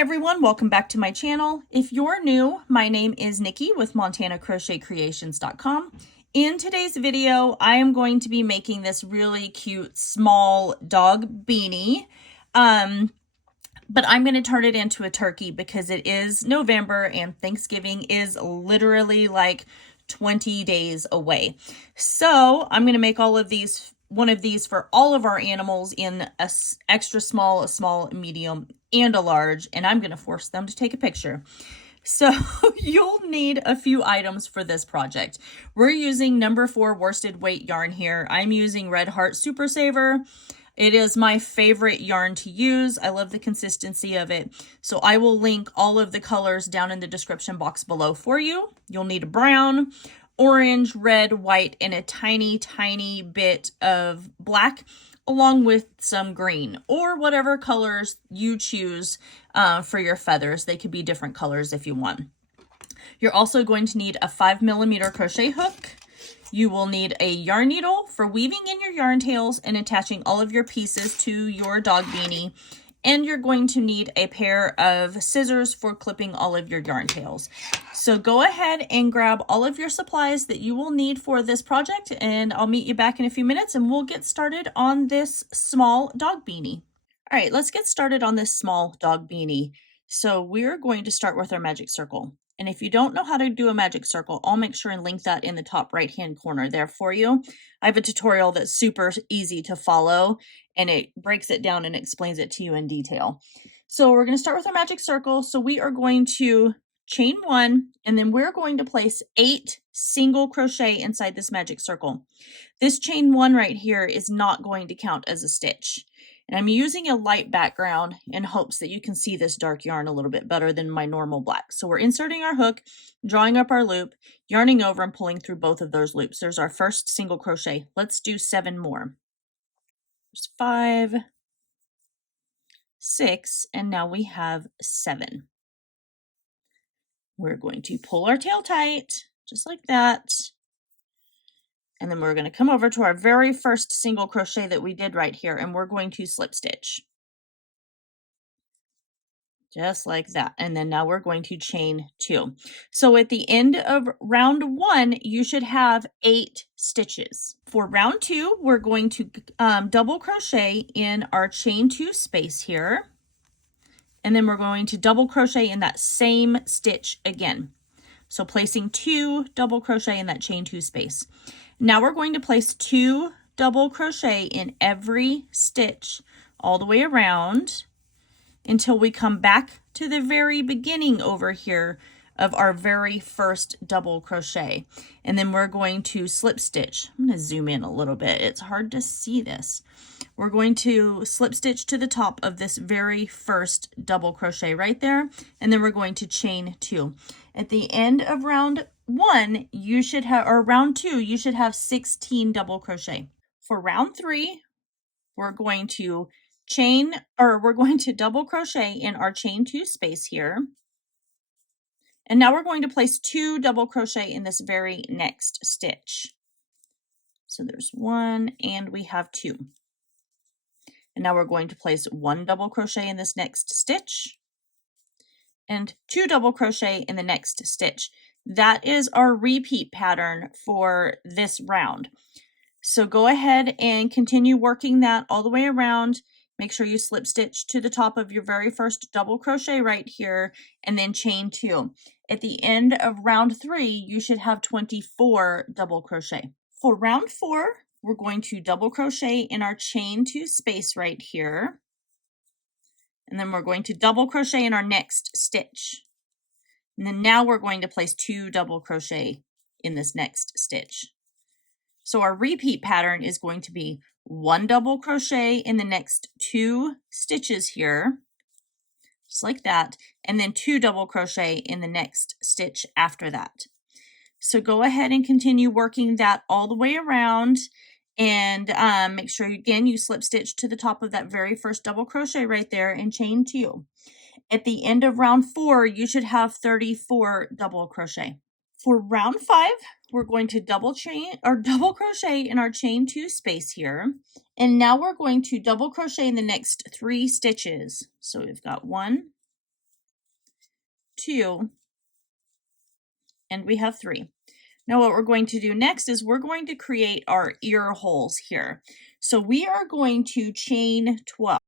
everyone, welcome back to my channel. If you're new, my name is Nikki with montanacrochetcreations.com. In today's video, I am going to be making this really cute small dog beanie. But I'm going to turn it into a turkey because it is November and Thanksgiving is literally like 20 days away. So I'm going to make one of these for all of our animals in a extra small, a small, a medium, and a large, and I'm going to force them to take a picture. So you'll need a few items for this project. We're using number 4 worsted weight yarn here. I'm using Red Heart Super Saver. It is my favorite yarn to use. I love the consistency of it. So I will link all of the colors down in the description box below for you. You'll need a brown, orange, red, white, and a tiny, tiny bit of black, along with some green or whatever colors you choose for your feathers. They could be different colors if you want. You're also going to need a 5mm crochet hook. You will need a yarn needle for weaving in your yarn tails and attaching all of your pieces to your dog beanie. And you're going to need a pair of scissors for clipping all of your yarn tails. So go ahead and grab all of your supplies that you will need for this project, and I'll meet you back in a few minutes and we'll get started on this small dog beanie. All right, let's get started on this small dog beanie. So we're going to start with our magic circle. And if you don't know how to do a magic circle, I'll make sure and link that in the top right-hand corner there for you. I have a tutorial that's super easy to follow, and it breaks it down and explains it to you in detail. So we're going to start with our magic circle. So we are going to chain 1, and then we're going to place 8 single crochet inside this magic circle. This chain 1 right here is not going to count as a stitch. And I'm using a light background in hopes that you can see this dark yarn a little bit better than my normal black. So we're inserting our hook, drawing up our loop, yarning over and pulling through both of those loops. There's our first single crochet. Let's do 7 more. There's 5, 6, and now we have 7. We're going to pull our tail tight, just like that. And then we're going to come over to our very first single crochet that we did right here, and we're going to slip stitch. Just like that. And then now we're going to chain 2. So at the end of round 1, you should have 8 stitches. For round 2, we're going to double crochet in our chain 2 space here. And then we're going to double crochet in that same stitch again. So placing 2 double crochet in that chain 2 space. Now we're going to place 2 double crochet in every stitch all the way around until we come back to the very beginning over here of our very first double crochet. And then we're going to slip stitch. I'm going to zoom in a little bit. It's hard to see this. We're going to slip stitch to the top of this very first double crochet right there. And then we're going to chain 2. At the end of round 1, you should have, or round 2, you should have 16 double crochet. For round 3, we're going to we're going to double crochet in our chain 2 space here. And now we're going to place 2 double crochet in this very next stitch. So there's 1 and we have 2. And now we're going to place 1 double crochet in this next stitch and 2 double crochet in the next stitch. That is our repeat pattern for this round. So go ahead and continue working that all the way around. Make sure you slip stitch to the top of your very first double crochet right here and then chain 2. At the end of round 3, you should have 24 double crochet. For round 4, we're going to double crochet in our chain 2 space right here. And then we're going to double crochet in our next stitch. And then now we're going to place 2 double crochet in this next stitch. So our repeat pattern is going to be 1 double crochet in the next 2 stitches here, just like that, and then 2 double crochet in the next stitch after that. So go ahead and continue working that all the way around, and make sure again you slip stitch to the top of that very first double crochet right there and chain 2. At the end of round 4, you should have 34 double crochet. For round 5, we're going to double crochet in our chain 2 space here. And now we're going to double crochet in the next 3 stitches. So we've got 1, 2, and we have 3. Now what we're going to do next is we're going to create our ear holes here. So we are going to chain 12.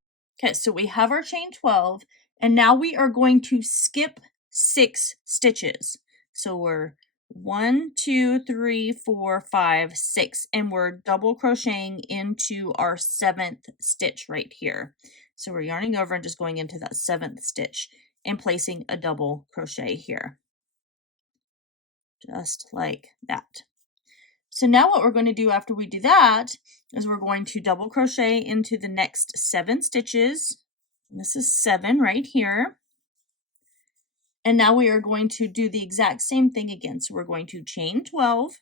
Okay, so we have our chain 12, and now we are going to skip 6 stitches. So we're 1, 2, 3, 4, 5, 6, and we're double crocheting into our 7th stitch right here. So we're yarning over and just going into that 7th stitch and placing a double crochet here. Just like that. So now what we're going to do after we do that is we're going to double crochet into the next 7 stitches. This is 7 right here. And now we are going to do the exact same thing again. So we're going to chain 12.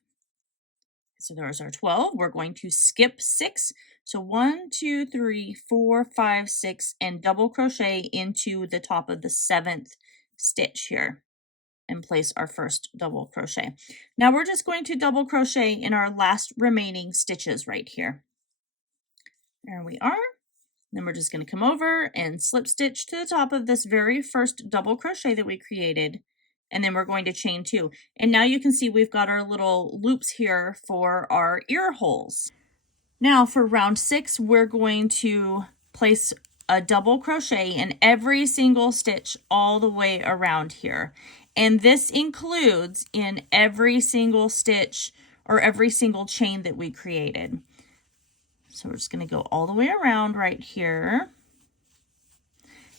So there's our 12. We're going to skip 6. So 1, 2, 3, 4, 5, 6, and double crochet into the top of the 7th stitch here and place our first double crochet. Now we're just going to double crochet in our last remaining stitches right here. There we are. Then we're just going to come over and slip stitch to the top of this very first double crochet that we created, and then we're going to chain 2. And now you can see we've got our little loops here for our ear holes. Now for round 6, we're going to place a double crochet in every single stitch all the way around here. And this includes in every single stitch or every single chain that we created. So we're just going to go all the way around right here.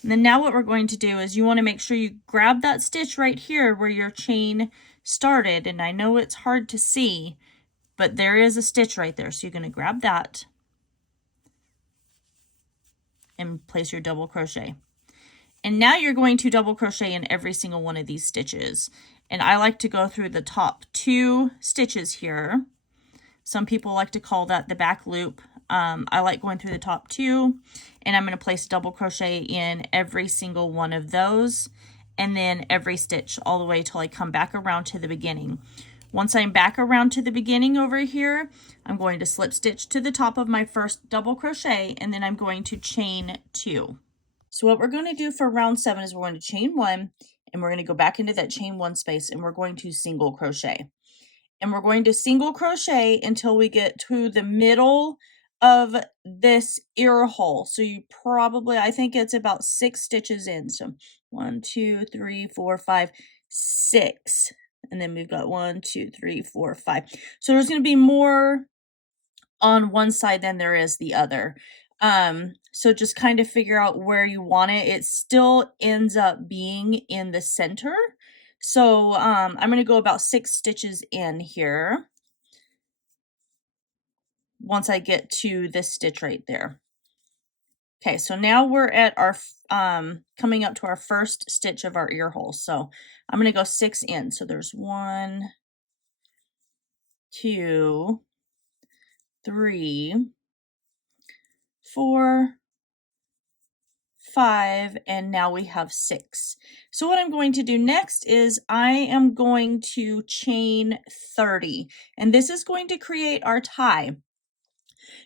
And then now what we're going to do is you want to make sure you grab that stitch right here where your chain started. And I know it's hard to see, but there is a stitch right there. So you're going to grab that and place your double crochet. And now you're going to double crochet in every single one of these stitches. And I like to go through the top 2 stitches here. Some people like to call that the back loop. I like going through the top 2, and I'm going to place double crochet in every single one of those, and then every stitch all the way till I come back around to the beginning. Once I'm back around to the beginning over here, I'm going to slip stitch to the top of my first double crochet, and then I'm going to chain 2. So what we're going to do for round 7 is we're going to chain 1, and we're going to go back into that chain 1 space, and we're going to single crochet. And we're going to single crochet until we get to the middle of this ear hole. So you probably, I think it's about 6 stitches in. So 1, 2, 3, 4, 5, 6. And then we've got 1, 2, 3, 4, 5. So there's going to be more on one side than there is the other. So just kind of figure out where you want it. It still ends up being in the center. So I'm going to go about 6 stitches in here once I get to this stitch right there. Okay, so now we're at our coming up to our first stitch of our ear hole. So I'm going to go 6 in. So there's 1, 2, 3, 4, 5, and now we have 6. So what I'm going to do next is I am going to chain 30, and this is going to create our tie.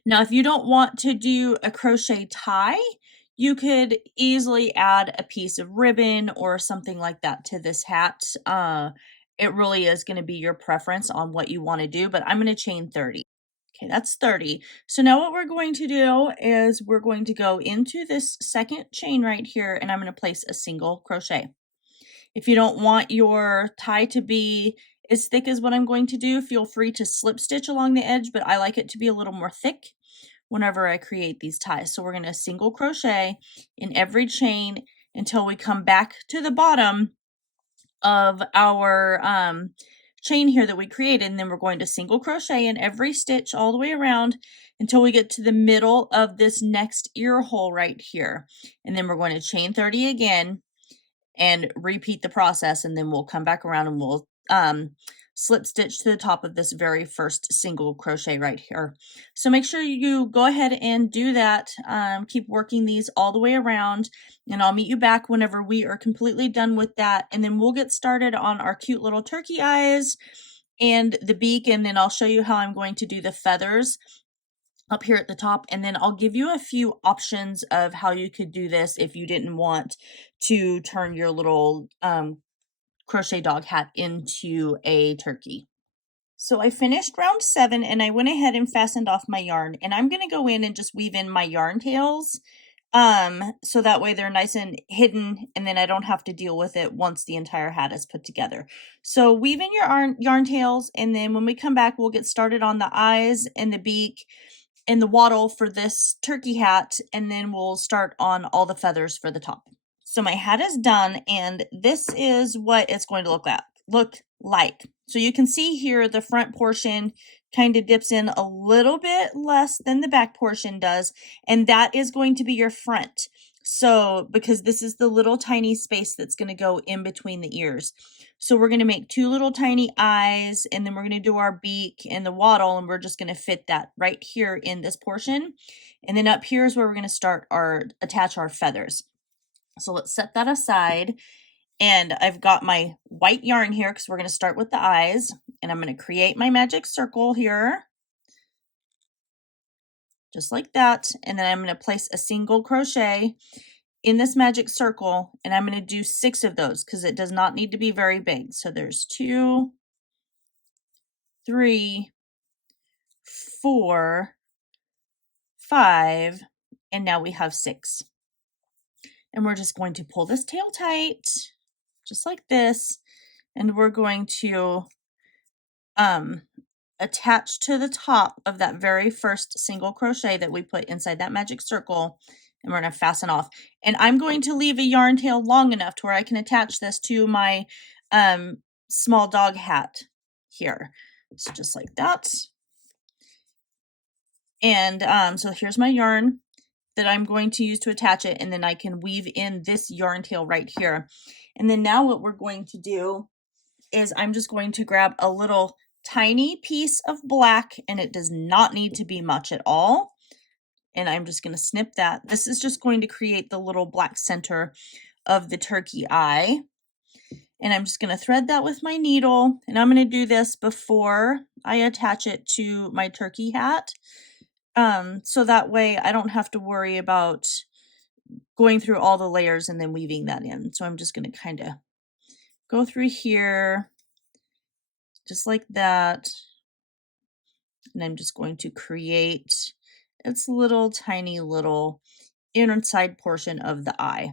Now, if you don't want to do a crochet tie, you could easily add a piece of ribbon or something like that to this hat. It really is going to be your preference on what you want to do, but I'm going to chain 30. Okay, that's 30. So now what we're going to do is we're going to go into this second chain right here, and I'm going to place a single crochet. If you don't want your tie to be as thick as what I'm going to do, feel free to slip stitch along the edge, but I like it to be a little more thick whenever I create these ties. So we're going to single crochet in every chain until we come back to the bottom of our chain here that we created, and then we're going to single crochet in every stitch all the way around until we get to the middle of this next ear hole right here. And then we're going to chain 30 again and repeat the process, and then we'll come back around and we'll slip stitch to the top of this very first single crochet right here. So make sure you go ahead and do that. Keep working these all the way around, and I'll meet you back whenever we are completely done with that, and then we'll get started on our cute little turkey eyes and the beak, and then I'll show you how I'm going to do the feathers up here at the top, and then I'll give you a few options of how you could do this if you didn't want to turn your little crochet dog hat into a turkey. So I finished round 7 and I went ahead and fastened off my yarn, and I'm going to go in and just weave in my yarn tails. So that way they're nice and hidden, and then I don't have to deal with it once the entire hat is put together. So weave in your yarn tails, and then when we come back, we'll get started on the eyes and the beak and the wattle for this turkey hat, and then we'll start on all the feathers for the top. So my hat is done, and this is what it's going to look like. So you can see here the front portion kind of dips in a little bit less than the back portion does, and that is going to be your front. So because this is the little tiny space that's going to go in between the ears. So we're going to make 2 little tiny eyes, and then we're going to do our beak and the wattle, and we're just going to fit that right here in this portion. And then up here is where we're going to start attach our feathers. So let's set that aside. And I've got my white yarn here because we're going to start with the eyes, and I'm going to create my magic circle here, just like that. And then I'm going to place a single crochet in this magic circle, and I'm going to do 6 of those because it does not need to be very big. So there's 2, 3, 4, 5, and now we have 6. And we're just going to pull this tail tight, just like this, and we're going to attach to the top of that very first single crochet that we put inside that magic circle, and we're going to fasten off. And I'm going to leave a yarn tail long enough to where I can attach this to my small dog hat here. So just like that. And so here's my yarn that I'm going to use to attach it, and then I can weave in this yarn tail right here. And then now what we're going to do is I'm just going to grab a little tiny piece of black, and it does not need to be much at all. And I'm just going to snip that. This is just going to create the little black center of the turkey eye. And I'm just going to thread that with my needle, and I'm going to do this before I attach it to my turkey hat. So that way I don't have to worry about going through all the layers and then weaving that in. So I'm just going to kind of go through here, just like that. And I'm just going to create its little tiny little inside portion of the eye.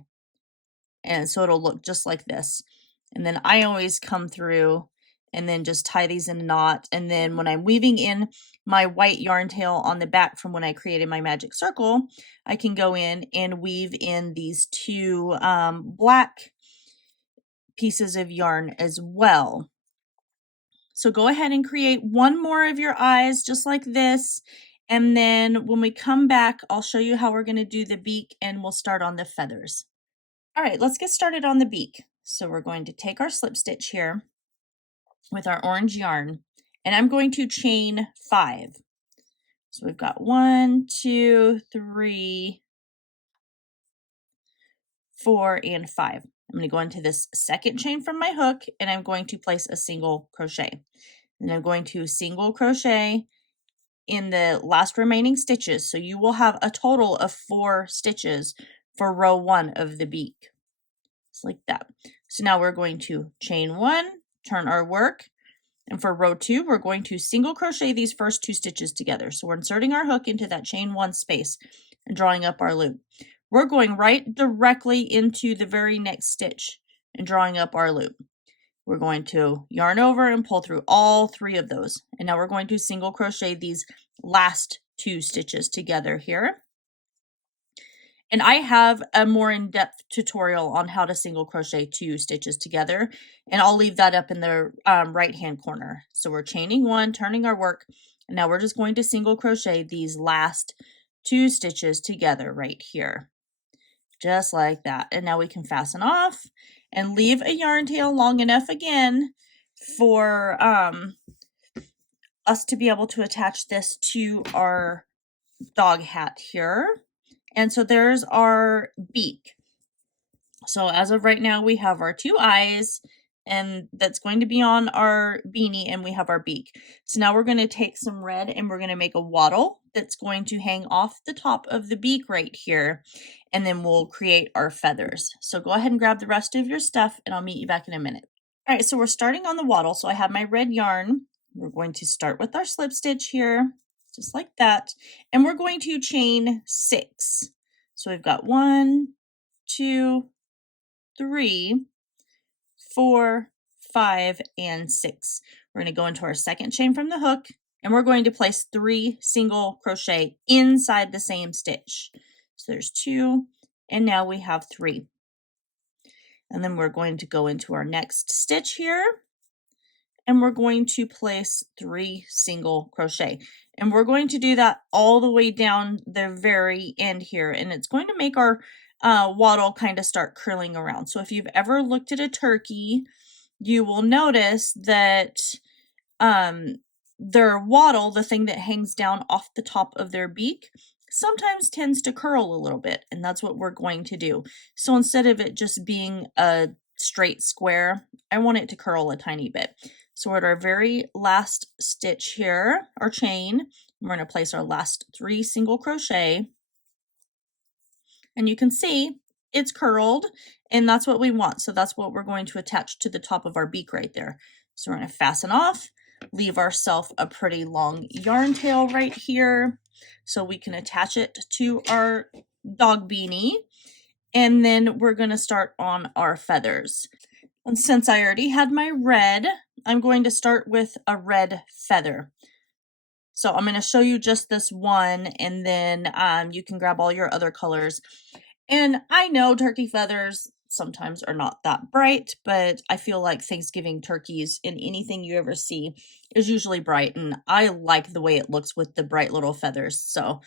And so it'll look just like this. And then I always come through and then just tie these in a knot. And then when I'm weaving in my white yarn tail on the back from when I created my magic circle, I can go in and weave in these 2 black pieces of yarn as well. So go ahead and create 1 more of your eyes just like this. And then when we come back, I'll show you how we're going to do the beak, and we'll start on the feathers. All right, let's get started on the beak. So we're going to take our slip stitch here with our orange yarn, and I'm going to chain 5. So we've got 1, 2, 3, 4, and 5. I'm going to go into this second chain from my hook, and I'm going to place a single crochet. And I'm going to single crochet in the last remaining stitches. So you will have a total of 4 stitches for row 1 of the beak. Just like that. So now we're going to chain 1, turn our work, and for row 2, we're going to single crochet these first 2 stitches together. So we're inserting our hook into that chain 1 space and drawing up our loop. We're going right directly into the very next stitch and drawing up our loop. We're going to yarn over and pull through all 3 of those. And now we're going to single crochet these last 2 stitches together here. And I have a more in-depth tutorial on how to single crochet 2 stitches together, and I'll leave that up in the right-hand corner. So we're chaining 1, turning our work, and now we're just going to single crochet these last 2 stitches together right here. Just like that. And now we can fasten off and leave a yarn tail long enough again for us to be able to attach this to our dog hat here. And so there's our beak. So as of right now, we have our 2 eyes, and that's going to be on our beanie, and we have our beak. So now we're going to take some red and we're going to make a wattle that's going to hang off the top of the beak right here, and then we'll create our feathers. So go ahead and grab the rest of your stuff, and I'll meet you back in a minute. All right, so we're starting on the wattle. So I have my red yarn. We're going to start with our slip stitch here, just like that. And we're going to chain 6. So we've got 1, 2, 3, 4, 5, and 6. We're going to go into our second chain from the hook, and we're going to place 3 single crochet inside the same stitch. So there's 2, and now we have 3. And then we're going to go into our next stitch here, and we're going to place 3 single crochet. And we're going to do that all the way down the very end here, and it's going to make our wattle kind of start curling around. So if you've ever looked at a turkey, you will notice that their wattle, the thing that hangs down off the top of their beak, sometimes tends to curl a little bit, and that's what we're going to do. So instead of it just being a straight square, I want it to curl a tiny bit. So we're at our very last stitch here, our chain. We're going to place our last 3 single crochet, and you can see it's curled, and that's what we want. So that's what we're going to attach to the top of our beak right there. So we're going to fasten off, leave ourselves a pretty long yarn tail right here so we can attach it to our dog beanie. And then we're going to start on our feathers. And since I already had my red, I'm going to start with a red feather. So I'm going to show you just this one, and then you can grab all your other colors. And I know turkey feathers sometimes are not that bright, but I feel like Thanksgiving turkeys in anything you ever see is usually bright, and I like the way it looks with the bright little feathers. So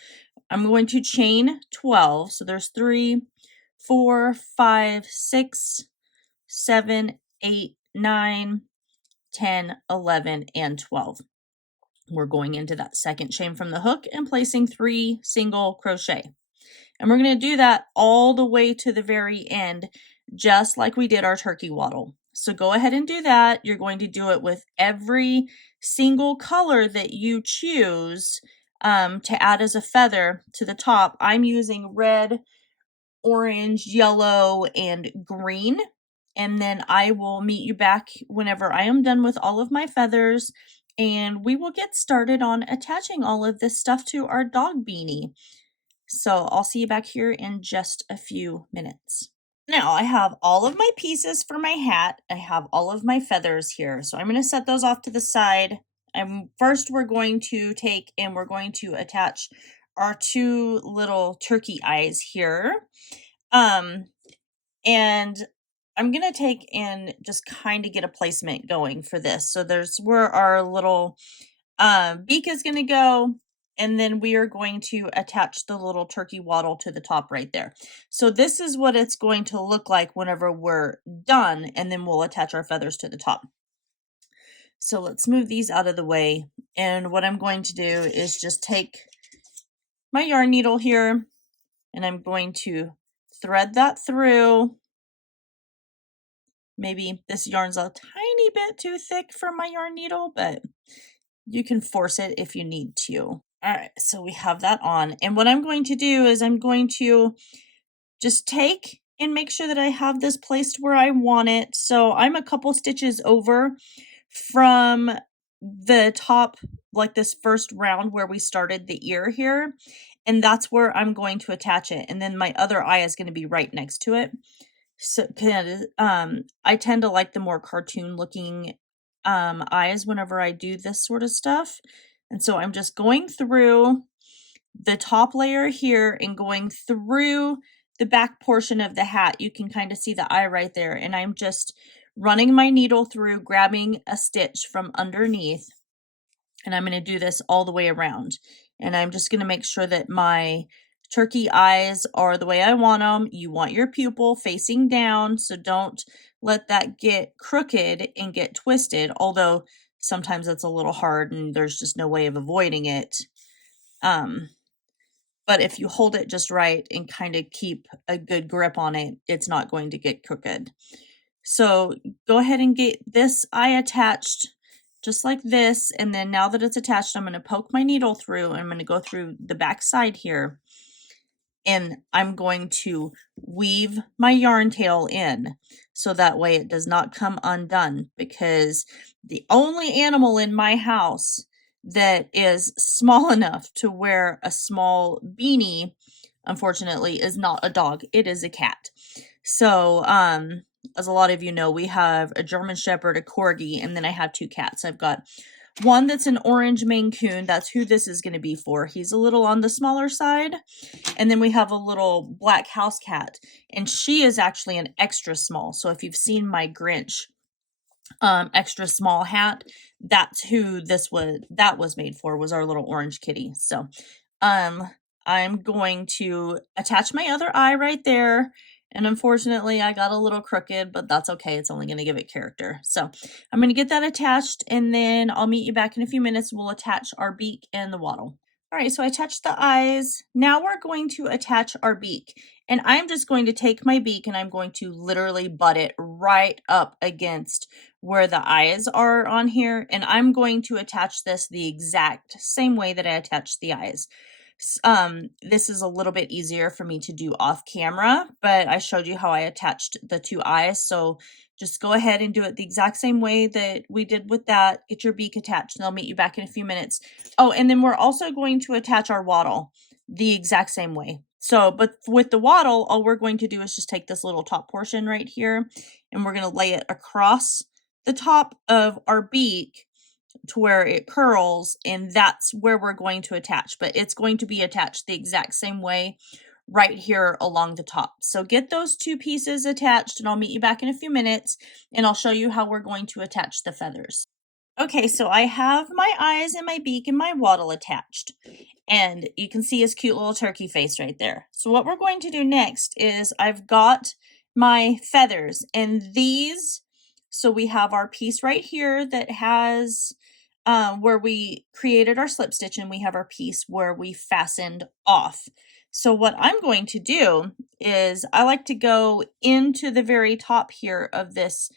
I'm going to chain 12. So there's 3, 4, 5, 6, 7, 8, 9, 10, 11, and 12. We're going into that second chain from the hook and placing 3 single crochet. And we're going to do that all the way to the very end, just like we did our turkey wattle. So go ahead and do that. You're going to do it with every single color that you choose to add as a feather to the top. I'm using red, orange, yellow, and green. And then I will meet you back whenever I am done with all of my feathers, and we will get started on attaching all of this stuff to our dog beanie. So I'll see you back here in just a few minutes. Now I have all of my pieces for my hat. I have all of my feathers here. So I'm going to set those off to the side. And first we're going to take and we're going to attach our 2 little turkey eyes here. And I'm going to take and just kind of get a placement going for this. So there's where our little beak is going to go. And then we are going to attach the little turkey wattle to the top right there. So this is what it's going to look like whenever we're done, and then we'll attach our feathers to the top. So let's move these out of the way. And what I'm going to do is just take my yarn needle here, and I'm going to thread that through. Maybe this yarn's a tiny bit too thick for my yarn needle, but you can force it if you need to. All right, so we have that on. And what I'm going to do is I'm going to just take and make sure that I have this placed where I want it. So I'm a couple stitches over from the top, like this first round where we started the ear here. And that's where I'm going to attach it. And then my other eye is going to be right next to it. So I tend to like the more cartoon looking eyes whenever I do this sort of stuff. And so I'm just going through the top layer here and going through the back portion of the hat. You can kind of see the eye right there. And I'm just running my needle through, grabbing a stitch from underneath. And I'm going to do this all the way around. And I'm just going to make sure that my turkey eyes are the way I want them. You want your pupil facing down, so don't let that get crooked and get twisted, although sometimes it's a little hard and there's just no way of avoiding it. But if you hold it just right and kind of keep a good grip on it, it's not going to get crooked. So go ahead and get this eye attached just like this. And then now that it's attached, I'm going to poke my needle through and I'm going to go through the back side here. and I'm going to weave my yarn tail in so that way it does not come undone, because the only animal in my house that is small enough to wear a small beanie, unfortunately, is not a dog. It is a cat. So, as a lot of you know, we have a German Shepherd, a Corgi, and then I have 2 cats. I've got one that's an orange Maine Coon. That's who this is going to be for. He's a little on the smaller side. And then we have a little black house cat, and she is actually an extra small. So if you've seen my Grinch extra small hat, that's who that was made for, was our little orange kitty. So I'm going to attach my other eye right there. And unfortunately, I got a little crooked, but that's okay. It's only going to give it character. So I'm going to get that attached, and then I'll meet you back in a few minutes. We'll attach our beak and the wattle. All right, so I attached the eyes. Now we're going to attach our beak. And I'm just going to take my beak and I'm going to literally butt it right up against where the eyes are on here. And I'm going to attach this the exact same way that I attached the eyes. This is a little bit easier for me to do off camera, but I showed you how I attached the 2 eyes. So just go ahead and do it the exact same way that we did with that. Get your beak attached, and I'll meet you back in a few minutes. Oh, and then we're also going to attach our wattle the exact same way. So, but with the wattle, all we're going to do is just take this little top portion right here, and we're going to lay it across the top of our beak to where it curls, and that's where we're going to attach. But it's going to be attached the exact same way right here along the top. So get those 2 pieces attached, and I'll meet you back in a few minutes, and I'll show you how we're going to attach the feathers. Okay, so I have my eyes and my beak and my wattle attached, and you can see his cute little turkey face right there. So what we're going to do next is I've got my feathers, and these, so we have our piece right here that has where we created our slip stitch, and we have our piece where we fastened off. So what I'm going to do is I like to go into the very top here of this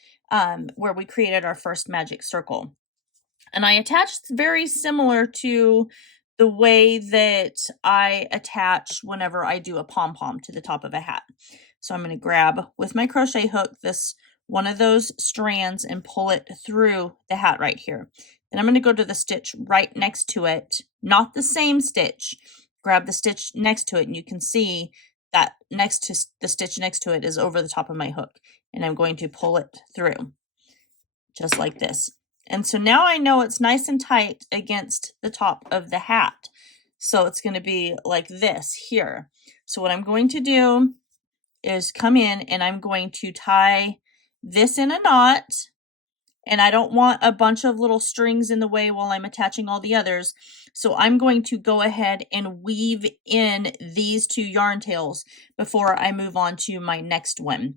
where we created our first magic circle. And I attached very similar to the way that I attach whenever I do a pom-pom to the top of a hat. So I'm going to grab with my crochet hook this one of those strands and pull it through the hat right here. Then I'm going to go to the stitch right next to it, not the same stitch. Grab the stitch next to it, and you can see that next to the stitch next to it is over the top of my hook. And I'm going to pull it through just like this. And so now I know it's nice and tight against the top of the hat. So it's going to be like this here. So what I'm going to do is come in, and I'm going to tie this in a knot. And I don't want a bunch of little strings in the way while I'm attaching all the others. So I'm going to go ahead and weave in these 2 yarn tails before I move on to my next one.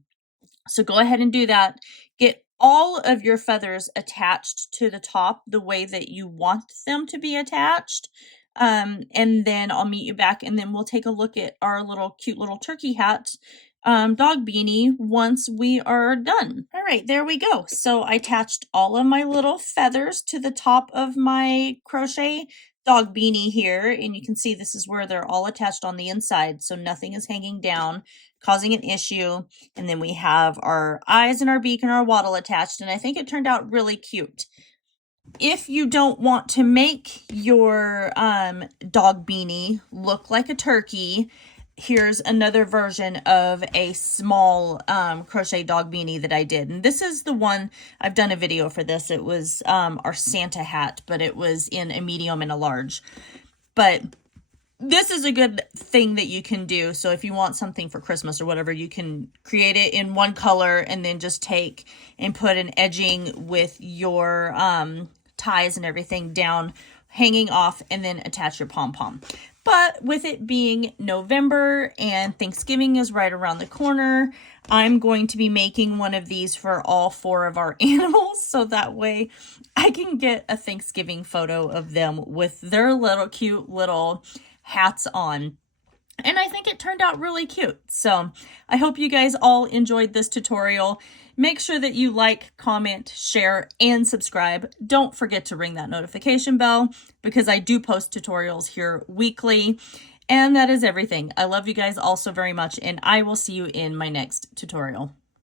So go ahead and do that. Get all of your feathers attached to the top the way that you want them to be attached. And then I'll meet you back, and then we'll take a look at our little cute little turkey hat dog beanie once we are done. All right, there we go. So I attached all of my little feathers to the top of my crochet dog beanie here, and you can see this is where they're all attached on the inside, so nothing is hanging down, causing an issue. And then we have our eyes and our beak and our wattle attached, and I think it turned out really cute. If you don't want to make your dog beanie look like a turkey, here's another version of a small crochet dog beanie that I did. And this is the one, I've done a video for this. It was our Santa hat, but it was in a medium and a large. But this is a good thing that you can do. So if you want something for Christmas or whatever, you can create it in one color and then just take and put an edging with your ties and everything down, hanging off, and then attach your pom-pom. But with it being November and Thanksgiving is right around the corner, I'm going to be making one of these for all 4 of our animals, so that way I can get a Thanksgiving photo of them with their little cute little hats on. And I think it turned out really cute. So I hope you guys all enjoyed this tutorial. Make sure that you like, comment, share, and subscribe. Don't forget to ring that notification bell because I do post tutorials here weekly. And that is everything. I love you guys all so very much, and I will see you in my next tutorial.